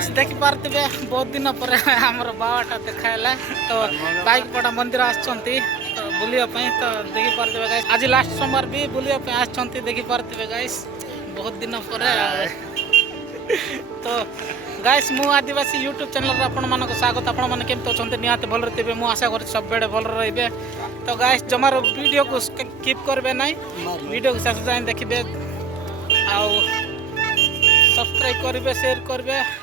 Guys देखि पारतिबे बहुत दिन पर हमर बावाटा देखाइला तो बाइक पड़ा मंदिर आछंती तो बुलिया पई तो देखि पारतिबे गाइस आज लास्ट सोमवार भी बुलिया पई आछंती देखि पारतिबे गाइस बहुत दिन पर तो गाइस मु आदिवासी यूट्यूब चैनल रे आपण मानको स्वागत आपण माने केमतो छन्ते निहाते भल रहतिबे मु आशा कर सब बेडे भल रहिबे तो गाइस जमार वीडियो को स्किप करबे नै वीडियो को शेष जाय देखिबे आ सब्सक्राइब करबे शेयर करबे।